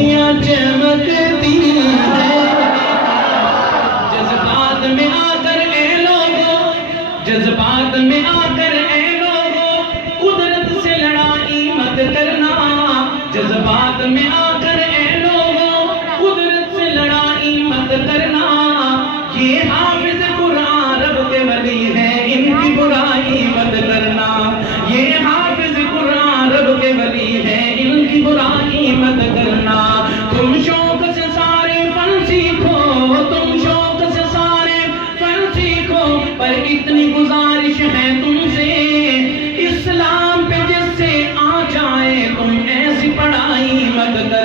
دنیا چمکتی ہے، جذبات میں آ کر اے لوگوں، جذبات میں آ کر اے لوگوں، قدرت سے لڑائی مت کرنا، جذبات میں آ کر اے لوگوں، قدرت سے لڑائی مت کرنا، یہ حافظ قرآن رب کے ولی ہے، ان کی برائی مت کرنا، یہ حافظ قرآن رب کے ولی ہے، ان کی برائی مت کرنا، تم شوق سے سارے فن سیکھو، تم شوق سے سارے فن سیکھو، پر اتنی گزارش ہے تم سے، اسلام پہ جس سے آ جائے تم ایسی پڑھائی مت کرنا۔